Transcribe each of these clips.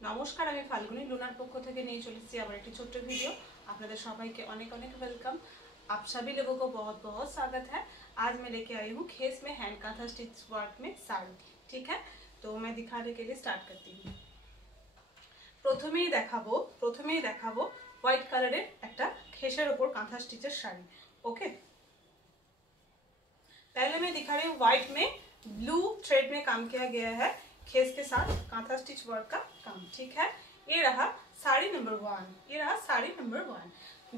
नमस्कार আমি ফাল্গুনী লুনার পক্ষ থেকে নিয়ে চলেছি আবার একটি ছোট্ট ভিডিও। আপনাদের সবাইকে অনেক অনেক वेलकम। आप सभी लोगों को बहुत बहुत स्वागत है। आज मैं लेके आई हूँ खेस में हैंड कांथा स्टिच वर्क में साड़ी। ठीक है, तो मैं दिखाने के लिए स्टार्ट करती हूँ। প্রথমেই দেখাবো হোয়াইট কালারের একটা খেসের উপর কাঁথা স্টিচের শাড়ি। ओके, पहले मैं दिखा रही हूँ व्हाइट में ब्लू थ्रेड में काम किया गया है खेस के साथ कांथा स्टिच वर्क का काम। ठीक है, ये रहा साड़ी नंबर 1।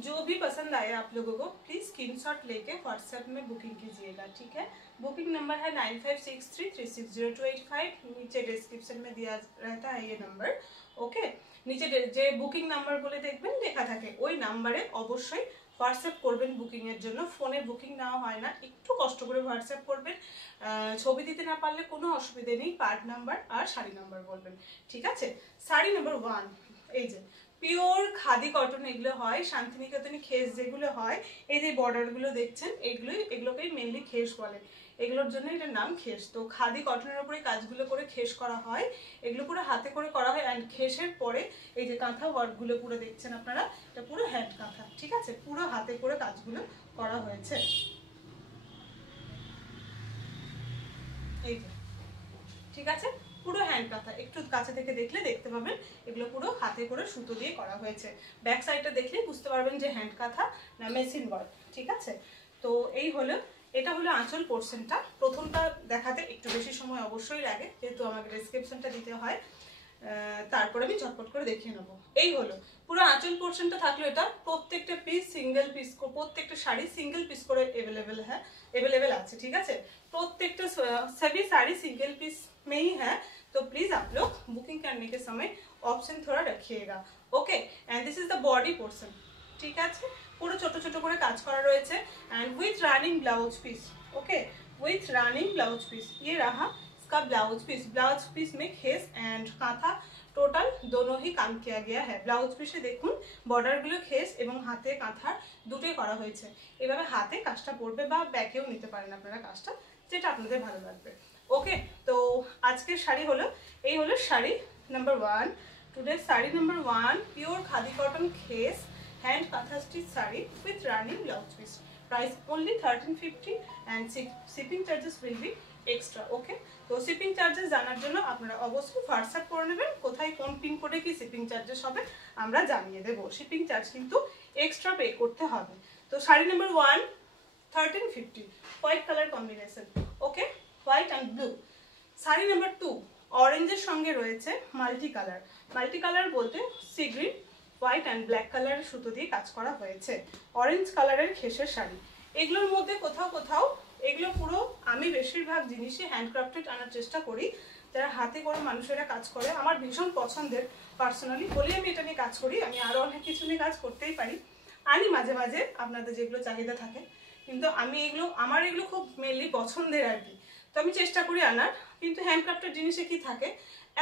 जो भी पसंद आए आप लोगों को प्लीज स्क्रीनशॉट लेके व्हाट्सएप में बुकिंग कीजिएगा। ठीक है, बुकिंग नंबर है 9563360285। नीचे डिस्क्रिप्शन में दिया रहता है ये नंबर। ओके, नीचे जे बुकिंग नंबर बोले देखबेन লেখা থাকে ওই নম্বরে অবশ্যই হোয়াটসঅ্যাপ করবেন বুকিং এর জন্য। ফোনে বুকিং নেওয়া হয় না, একটু কষ্ট করে হোয়াটসঅ্যাপ করবেন। ছবি দিতে না পারলে কোনো অসুবিধা নেই, পার্ট নাম্বার আর শাড়ি নাম্বার বলবেন। ঠিক আছে, শাড়ি নাম্বার 1 এই যে পিওর খাদি কটন এগুলো হয়, শান্তিনিকেতনী খেস যেগুলো হয়, এই যে বর্ডারগুলো দেখছেন এগুলোকেই মেইনলি খেস বলে, এগুলোর জন্য এটার নাম খেস। তো খাদি কটনের উপরে কাজগুলো করে খেস করা হয়, এগুলো পুরো হাতে করে করা হয়। অ্যান্ড খেসের পরে এই যে কাঁথা ওয়ার্কগুলো পুরো দেখছেন আপনারা, এটা পুরো হ্যান্ড কাঁথা। ঠিক আছে, পুরো হাতে করে কাজগুলো করা হয়েছে। এই যে ঠিক আছে, পুরো হ্যান্ড কাঁথা, একটু কাছে থেকে দেখলে দেখতে পাবেন এগুলো পুরো হাতে করে সুতো দিয়ে করা হয়েছে। ব্যাক সাইডটা দেখলে বুঝতে পারবেন যে হ্যান্ড কাঁথা না মেশিন ওয়ার্ক। ঠিক আছে, তো এটা হলো আঁচল পোর্শনটা। প্রথমটা দেখাতে একটু বেশি সময় অবশ্যই লাগে, যেহেতু আমাকে ডেসক্রিপশনটা দিতে হয়, তারপরে আমি ঝটপট করে দেখিয়ে নেবো। এই হলো পুরো আঁচল পোর্শনটা থাকলো। এটা প্রত্যেকটা পিস সিঙ্গেল পিস, প্রত্যেকটা শাড়ি সিঙ্গেল পিস করে अवेलेबल আছে। ठीक है, प्रत्येक सभी साड़ी सिंगल पीस में ही है, तो प्लीज आप लोग बुकिंग करने के समय ऑप्शन थोड़ा रखिएगा। Okay, and this is the body portion. ठीक है, পুরো ছোট ছোট করে কাজ করা রয়েছে and with running blouse piece. Okay, with running blouse piece, ये रहा इसका ब्लाउज पीस में खेस एंड कांथा টোটাল दोनों ही काम किया गया है। ব্লাউজ পিসে দেখুন বর্ডারগুলো খেস এবং হাতে কাঁথার দুটোই করা হয়েছে। এভাবে হাতে কাজটা পড়বে বা ব্যাকেও নিতে পারেন আপনারা কাজটা, যেটা আপনাদের ভালো লাগবে। ওকে, তো আজকের শাড়ি হলো এই হলো sari number 1। Today sari number 1 pure khadi cotton khes hand kantha stitch sari with running blouse piece. Price only 1350 and shipping charges will be extra। Okay, তো শিপিং চার্জেস জানার জন্য আপনারা অবশ্যই হোয়াটসঅ্যাপ করে নেবেন, কোথায় কোন পিন কোডে কি শিপিং চার্জেস হবে আমরা জানিয়ে দেবো। শিপিং চার্জ কিন্তু এক্সট্রা পে করতে হবে। তো sari number 1 1350 white colour combination. Okay, white and blue. Sari number 2 অরেঞ্জের সঙ্গে রয়েছে মাল্টি কালার বলতে sea green, white and black কালারের সুতো দিয়ে কাজ করা হয়েছে। অরেঞ্জ কালারের খেসের শাড়ি। এগুলোর মধ্যে কোথাও এগুলো পুরো আমি বেশিরভাগ জিনিসই হ্যান্ডক্রাফটেড আনার চেষ্টা করি, যারা হাতে করে মানুষেরা কাজ করে। আমার ভীষণ পছন্দের, পার্সোনালি বলি আমি এটা নিয়ে কাজ করি। আমি আরও অনেক কিছু নিয়ে কাজ করতেই পারি, আনি মাঝে মাঝে আপনাদের যেগুলো চাহিদা থাকে, কিন্তু আমার এগুলো খুব মেনলি পছন্দের আর কি। তো আমি চেষ্টা করি আনার, কিন্তু হ্যান্ডক্রাফটেড জিনিসে কি থাকে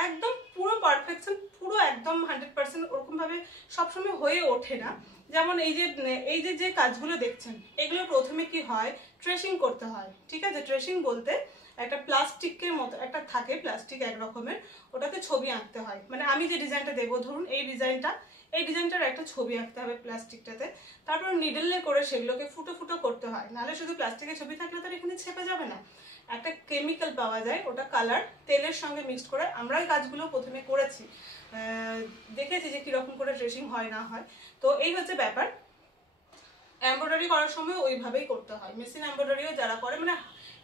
একদম পুরো পারফেকশন, পুরো একদম 100% ওরকমভাবে সবসময় হয়ে ওঠে না। যেমন এই যে কাজগুলো দেখছেন, এগুলো প্রথমে কি হয় ট্রেসিং করতে হয়। ঠিক আছে, ট্রেসিং বলতে একটা প্লাস্টিকের মতো একটা থাকে, প্লাস্টিক এক রকমের, ওটাতে ছবি আঁকতে হয়। মানে আমি যে ডিজাইনটা দেবো, ধরুন এই ডিজাইনটার একটা ছবি আঁকতে হবে প্লাস্টিকটাতে, তারপর নিডলে করে সেগুলোকে ফুটো করতে হয়। নাহলে শুধু প্লাস্টিকের ছবি থাকলে তার এখানে ছেপে যাবে না। একটা কেমিক্যাল পাওয়া যায়, ওটা কালার তেলের সঙ্গে মিক্সড করে আমরা এই কাজগুলো প্রথমে করেছি, দেখেছি যে কিরকম করে ট্রেসিং হয় না হয়। তো এই হচ্ছে ব্যাপার। এমব্রয়ডারি করার সময় ওইভাবেই করতে হয়। মেশিন এমব্রয়ডারিও যারা করে, মানে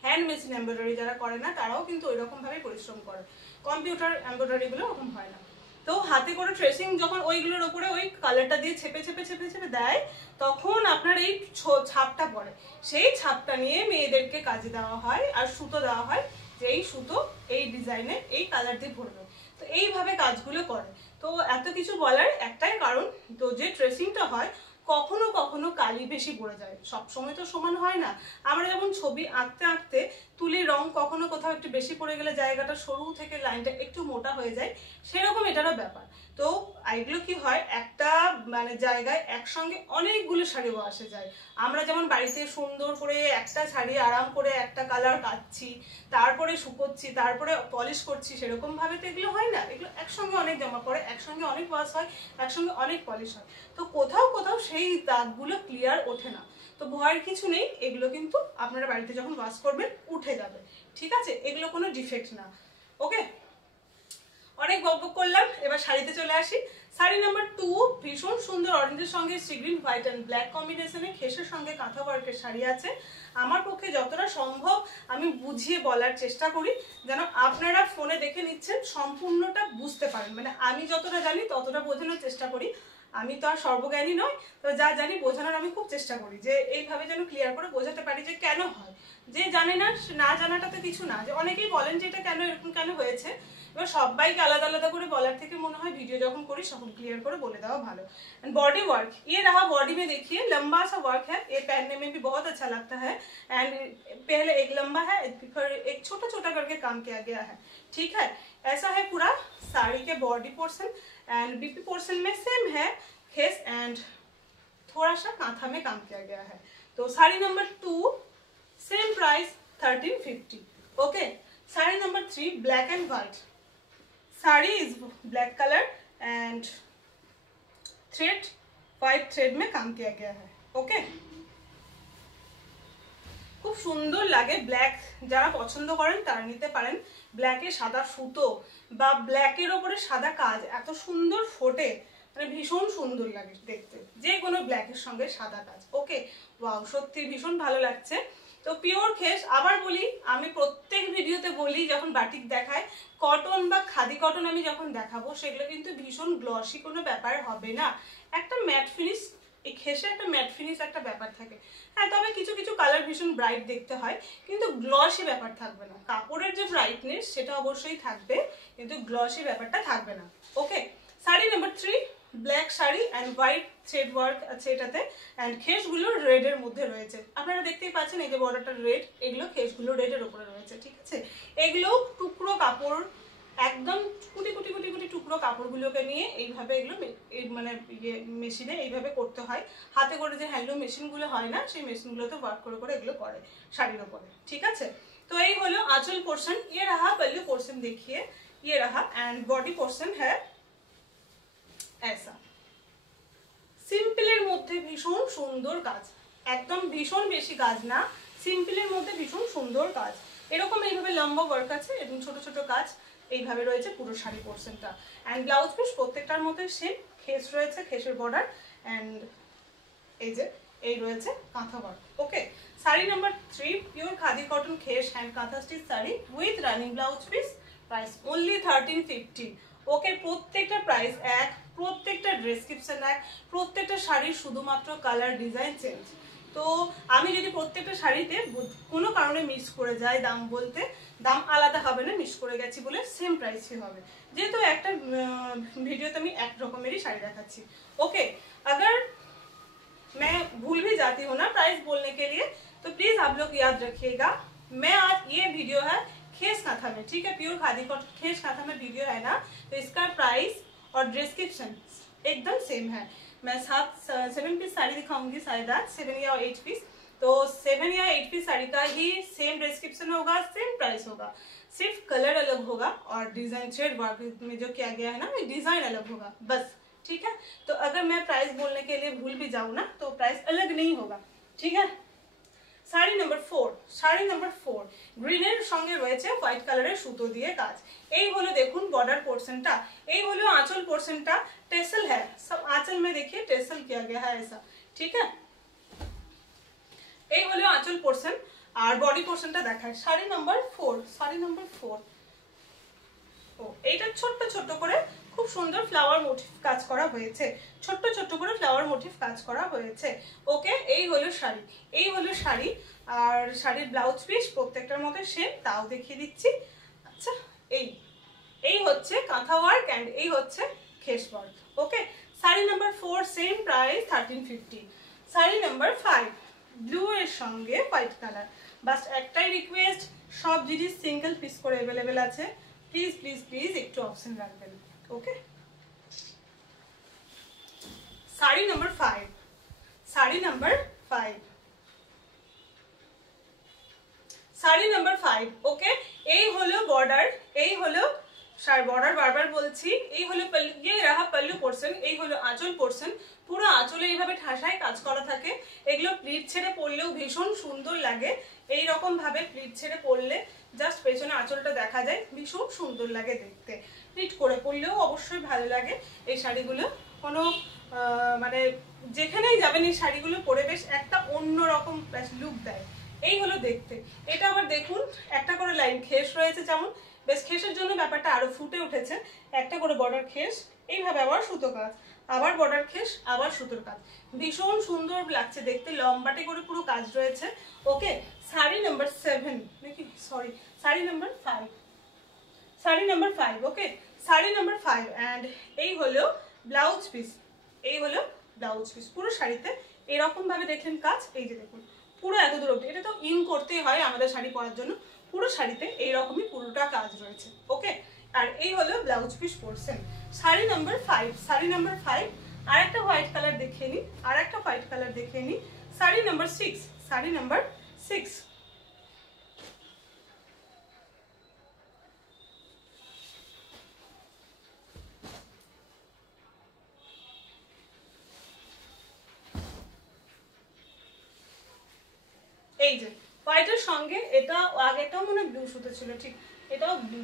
হ্যান্ড মেশিন এমব্রয়ডারি যারা করে না, তারাও কিন্তু ওই রকমভাবেই পরিশ্রম করে। কম্পিউটার এমব্রয়ডারিগুলো ওরকম হয় না। তো হাতে করে ট্রেসিং যখন ওইগুলোর ওপরে ওই কালারটা দিয়ে ছেপে দেয়, তখন আপনার এই ছাপটা পড়ে। সেই ছাপটা নিয়ে মেয়েদেরকে কাজে দেওয়া হয় আর সুতো দেওয়া হয়, যে এই সুতো এই ডিজাইনে এই কালার দিয়ে ভরবে। তো এইভাবে কাজগুলো করে। তো এত কিছু বলার একটাই কারণ, তো যে ট্রেসিংটা হয় কখনো কালি বেশি পড়ে যায়, সবসময় তো সমান হয় না। আমরা যেমন ছবি আঁকতে তুলির রং কখনো কোথাও একটু বেশি পড়ে গেলে জায়গাটা সরু থেকে লাইনটা একটু মোটা হয়ে যায়, সেরকম এটারও ব্যাপার। তো এগুলো কি হয় একটা মানে জায়গায় একসঙ্গে অনেকগুলো শাড়িও আসে যায়। আমরা যেমন বাড়িতে সুন্দর করে একটা শাড়ি আরাম করে একটা কালার কাচ্ছি, তারপরে শুকোচ্ছি, তারপরে পলিশ করছি, সেরকম ভাবে তো এগুলো হয় না। এগুলো একসঙ্গে অনেক জমা পড়ে, একসঙ্গে অনেক ওয়াশ হয়, একসঙ্গে অনেক পলিশ হয়, তো কোথাও কোথাও সেই দাগগুলো ক্লিয়ার ওঠে না। তো ভয়ের কিছু নেই, এগুলো কিন্তু আপনারা বাড়িতে যখন ওয়াশ করবেন উঠে যাবে, ঠিক আছে? এগুলো কোনো ডিফেক্ট না। ওকে, অনেক বকবক করলাম, এবার শাড়িতে চলে আসি। শাড়ি নাম্বার 2 ভীষণ সুন্দর অরেঞ্জের সঙ্গে sea green white and black কম্বিনেশনে খেসের সঙ্গে কাঁথা ওয়ার্কের শাড়ি আছে। আমার পক্ষে যতটা সম্ভব আমি বুঝিয়ে বলার চেষ্টা করি, যেন আপনারা ফোনে দেখে নিচ্ছেন সম্পূর্ণটা বুঝতে পারেন। মানে আমি যতটা জানি ততটা বোঝানোর চেষ্টা করি, আমি তো আর সর্বজ্ঞানী নয়, তো যা জানি বোঝানোর আমি খুব চেষ্টা করি, যে এইভাবে যেন ক্লিয়ার করে বোঝাতে পারি যে কেন হয়। যে জানে না, না জানাটা তো কিছু না, যে অনেকেই বলেন যে এটা কেন এরকম কেন হয়েছে। এবার সবাইকে আলাদা আলাদা করে বলার থেকে মনে হয় ভিডিও যখন करी তখন क्लियर করে বলে দেওয়া ভালো। एंड बॉडी वर्क, ये रहा बॉडी में, देखिए लंबा सा वर्क है, ये पहनने में भी बहुत अच्छा लगता है। एंड पहले एक लंबा है, फिर एक छोटा छोटा करके काम किया गया है, ठीक है? ऐसा है पूरा साड़ी के body portion. And BP portion में सेम है खेस, एंड थोड़ा सा कांथा में काम किया गया है। तो sari number 2 same price 1350। Okay, sari number 3 black and white, sari is black colour and thread white thread में काम किया गया है। ओके, खूब सुंदर लागे, ब्लैक যারা পছন্দ করেন তারা নিতে পারেন। ব্ল্যাকে সাদা সুতো বা ব্ল্যাকের উপরে সাদা কাজ এত সুন্দর ফোটে, মানে ভীষণ সুন্দর লাগে দেখতে, যে কোনো ব্ল্যাকের সঙ্গে সাদা কাজ। ওকে, ওয়াও, সত্যি ভীষণ ভালো লাগছে। তো পিওর খেস, আবার বলি, আমি প্রত্যেক ভিডিওতে বলি যখন বাটিক দেখায়, কটন বা খাদি কটন আমি যখন দেখাবো সেগুলো কিন্তু ভীষণ গ্লসি কোনো ব্যাপার হবে না, একটা ম্যাট ফিনিশ, এই খেসে একটা ম্যাট ফিনিশ একটা ব্যাপার থাকে। হ্যাঁ, তবে কিছু কিছু কালার ভীষণ ব্রাইট দেখতে হয়, কিন্তু গ্লসি ব্যাপার থাকবে না। কাপড়ের যে ব্রাইটনেস সেটা অবশ্যই থাকবে, কিন্তু গ্লসি ব্যাপারটা থাকবে না। Okay, sari number 3 black sari and white thread work আছে এটাতে, এন্ড খেসগুলো রেড এর মধ্যে রয়েছে। আপনারা দেখতেই পাচ্ছেন এই যে বর্ডারটা রেড, এগুলো খেসগুলো রেড এর উপরে রয়েছে, ঠিক আছে? এগুলো টুকরো কাপড়, একদম কুটি কুটি কুটি কুটি টুকরো কাপড়গুলোকে নিয়ে এইভাবে এগুলো মানে মেশিনে এইভাবে করতে হয়। হাতে করে যে হ্যান্ডলুম মেশিনগুলো হয় না, সেই মেশিনগুলোতে ওয়ার্ক করে করে এগুলো করে শাড়ির উপরে, ঠিক আছে? तो এই হলো आंचल पोर्शन, ये रहा पल्लू पोर्शन, देखिए ये रहा, एंड बॉडी पोर्शन है ऐसा। সিম্পলের মধ্যে ভীষণ সুন্দর কাজ, একদম ভীষণ বেশি কাজ না, সিম্পলের মধ্যে ভীষণ সুন্দর কাজ। এরকম এইভাবে লম্বা ওয়ার্ক আছে এবং ছোট ছোট কাজ এইভাবে রয়েছে পুরো শাড়ি পোর্শনটা। এন্ড ব্লাউজ পিস প্রত্যেকটার মধ্যে সেম খেস রয়েছে, খেসের বর্ডার, এন্ড এই যে এই রয়েছে kantha work. Okay, sari number 3 pure khadi cotton khes hand kantha stitch sari with running blouse piece, price only 1350। Okay, প্রত্যেকটা প্রাইস এক, প্রত্যেকটা ডেসক্রিপশন এক, প্রত্যেকটা শাড়ির শুধুমাত্র কালার ডিজাইন চেঞ্জ। তো আমি যদি প্রত্যেকটা শাড়িতে কোনো কারণে মিস করে যাই দাম বলতে, দাম আলাদা হবে না, মিস করে গেছি বলে সেম প্রাইসই হবে, যেহেতু একটা ভিডিওতে আমি এক রকমেরই শাড়ি দেখাচ্ছি। ओके, अगर मैं भूल भी जाती हूँ ना प्राइस बोलने के लिए, तो प्लीज आप लोग याद रखिएगा। मैं आज ये वीडियो है खेस कांथा में, ठीक है? प्योर खादी कॉटन खेस कांथा में वीडियो है ना, तो इसका प्राइस और डिस्क्रिप्शन एकदम सेम है। मैं 7 पीस साड़ी दिखाऊंगी, शायद 7 या 8 पीस, तो 7 या 8 पीस साड़ी का ही सेम डिस्क्रिप्शन होगा, सेम प्राइस होगा, सिर्फ कलर अलग होगा और डिजाइन थ्रेड वर्क में जो किया गया है ना, डिजाइन अलग होगा बस, ठीक है? तो अगर मैं प्राइस बोलने के लिए भूल भी जाऊँ ना, तो प्राइस अलग नहीं होगा, ठीक है? শাড়ি নাম্বার 4, শাড়ি নাম্বার 4 গ্রিনের সঙ্গে রয়েছে হোয়াইট কালারের সুতো দিয়ে কাজ। এই হলো দেখুন বর্ডার পোর্শনটা, এই হলো आंचल पोर्शनটা, टेसल है, सब आंचल में देखिए टेसल किया गया है ऐसा, ठीक है? এই হলো आंचल पोर्शन, আর বডি পোর্শনটা দেখায়। শাড়ি নাম্বার 4, শাড়ি নাম্বার 4, ও এইটা ছোট ছোট করে খুব সুন্দর ফ্লাওয়ার মোটিভ কাজ করা হয়েছে, ছোট ছোট করে ফ্লাওয়ার মোটিভ কাজ করা হয়েছে। ওকে, এই হলো শাড়ি, এই হলো শাড়ি, আর শাড়ির ব্লাউজ পিস প্রত্যেকটার মধ্যে সেম, তাও দেখিয়ে দিচ্ছি। আচ্ছা, এই হচ্ছে কাঁথা ওয়ার্ক এন্ড এই হচ্ছে khes work. Okay, sari number 4 same price 1350। Sari number 5 blue এর সঙ্গে হোয়াইট কালার, বাস একটাই রিকোয়েস্ট, সব জিনিস সিঙ্গেল পিস করে अवेलेबल আছে, প্লিজ প্লিজ প্লিজ একটু অপশন রাখবেন। Okay, sari number 5, sari number 5, sari number 5। Okay, এই হলো বর্ডার, এই হলো বর্ডার, বারবার বলছি, এই হলো ये रहा पल्लू पोर्शन, এই হলো আঁচল পোর্শন। পুরো আঁচলে এইভাবে ঠাসায় কাজ করা থাকে। এগুলো প্লিট ছেড়ে পরলেও ভীষণ সুন্দর লাগে। এই রকম ভাবে প্লিট ছেড়ে পরলে জাস্ট পেছনে আঁচলটা দেখা যায়, ভীষণ সুন্দর লাগে দেখতে। প্লিট করে পরলেও অবশ্যই ভালো লাগে এই শাড়িগুলো। কোনো মানে যেখানেই যাবেন এই শাড়িগুলো পরে বেশ একটা অন্যরকম লুক দেয়। এই হলো দেখতে। এটা আবার দেখুন একটা করে লাইন খেস রয়েছে, যেমন বেশ খেসের জন্য ব্যাপারটা আরো ফুটে উঠেছে। একটা করে বর্ডার খেস, এইভাবে আবার সুতো কাজ, আবার বর্ডার খেস, আবার সুতোর কাজ, ভীষণ সুন্দর লাগছে দেখতে। লম্বাটে করে পুরো কাজ রয়েছে। ওকে, শাড়ি নাম্বার 7 নাকি, sorry sari number 5, sari number 5। Okay, sari number 5 and এই হলো ব্লাউজ পিস, এই হলো ব্লাউজ পিস। পুরো শাড়িতে এরকম ভাবে দেখলেন কাজ, এই যে দেখুন পুরো এত দূর অবধি। এটা তো ইন করতেই হয় আমাদের শাড়ি পরার জন্য। পুরো শাড়িতে এইরকমই পুরোটা কাজ রয়েছে। ওকে, আর এই হলো blouse piece portion. Sari number 5, sari number 5। আর একটা হোয়াইট কালার দেখিয়ে নিই, আর একটা হোয়াইট কালার দেখিয়ে নিই। Sari number 6, sari number 6। এই যে হোয়াইটের সঙ্গে এটা, আগেটাও মনে ব্লু সুতো ছিল, ঠিক এটাও ব্লু,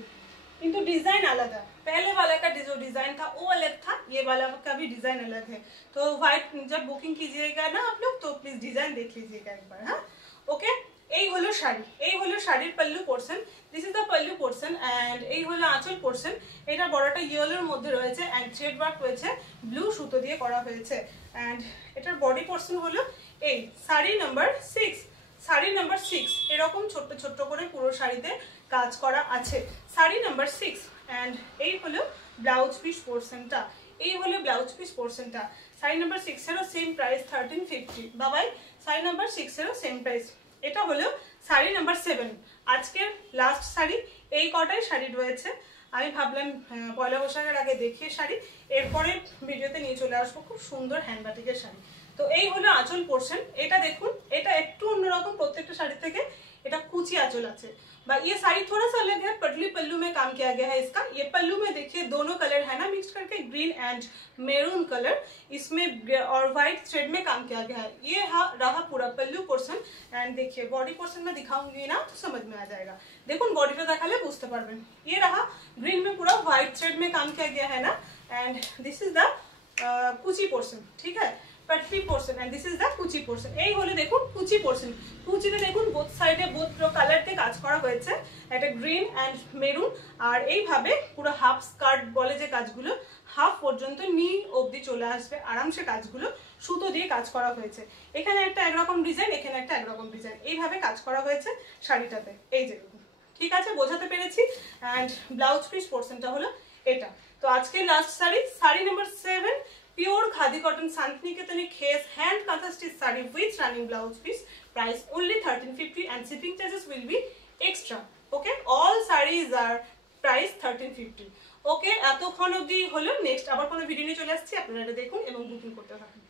किंतु डिजाइन अलग है। पहले वाला का जो डिजाइन था वो अलग था, ये वाला का भी डिजाइन अलग है। तो व्हाइट जब बुकिंग कीजिएगा ना आप लोग, तो प्लीज डिजाइन देख लीजिएगा एक बार। हाँ, ओके, এই হলো শাড়ি, এই হলো শাড়ির pallu portion. This is the pallu portion and এই হলো আঁচল পোর্শন। এটা বড়টা ইয়েলোর মধ্যে রয়েছে অ্যান্ড থ্রেড ওয়ার্ক রয়েছে, ব্লু সুতো দিয়ে করা হয়েছে। অ্যান্ড এটার বডি পোর্শন হলো এই শাড়ি নাম্বার 6, শাড়ি নাম্বার 6। এরকম ছোট্ট ছোট্ট করে পুরো শাড়িতে কাজ করা আছে। শাড়ি নাম্বার 6 অ্যান্ড এই হলো ব্লাউজ পিস পোর্শনটা, এই হলো ব্লাউজ পিস পোর্শনটা। শাড়ি নাম্বার 6 এরও সেম প্রাইস 1350। বাবাই, শাড়ি নাম্বার 6 এরও সেম প্রাইস। এটা হলো শাড়ি নাম্বার 7। আজকের লাস্ট শাড়ি, এই কটাই শাড়ি রয়েছে। আমি ভাবলাম পয়লা বৈশাখের আগে দেখিয়ে শাড়ি, এরপরে ভিডিওতে নিয়ে চলে আসবো খুব সুন্দর হ্যান্ডবাটিকের শাড়ি। তো এই হলো আঁচল পোর্শন। এটা দেখুন, এটা একটু অন্যরকম প্রত্যেকটা শাড়ি থেকে। এটা কুচি আঁচল আছে। ये साड़ी थोड़ा सा अलग है, पटली पल्लू में काम किया गया है इसका। ये पल्लू में देखिए दोनों कलर है ना मिक्स करके, ग्रीन एंड मेरून कलर, इसमें और व्हाइट थ्रेड में काम किया गया है। ये रहा पूरा पल्लू पोर्शन एंड देखिए बॉडी पोर्शन में दिखाऊंगी ना तो समझ में आ जाएगा। देखो बॉडीটা দেখালে বুঝতে পারবেন। ये रहा ग्रीन में पूरा व्हाइट थ्रेड में काम किया गया है ना, and this is the kuchi portion, ठीक है, patli portion and this is the kuchi portion. এই হলো দেখুন কুচি পোর্শন। কুচিতে দেখুন বোথ সাইডে বোথ কালারতে কাজ করা হয়েছে, একটা গ্রিন এন্ড মেরুন। আর এইভাবে পুরো হাফ স্কার্ট বলে যে কাজগুলো, হাফ পর্যন্ত নি অবধি চলে আসবে আরামসে কাজগুলো, সুতো দিয়ে কাজ করা হয়েছে। এখানে একটা একরকম ডিজাইন, এখানে একটা একরকম ডিজাইন, এইভাবে কাজ করা হয়েছে শাড়িটাতে। এই যে দেখুন, ঠিক আছে, বোঝাতে পেরেছি। এন্ড ব্লাউজ পিস পোর্শনটা হলো এটা। তো আজকে last sari, sari number 7, pure khadi cotton Santiniketan khes hand kantha stitch sari with running blouse piece, price only 1350 and shipping charges will be extra. Okay, all sarees are price 1350. ওকে, এতক্ষণ অবধি হলো। নেক্সট আবার কোনো ভিডিও নিয়ে চলে আসছি, আপনারা এটা দেখুন এবং বুকিং করতে থাকুন।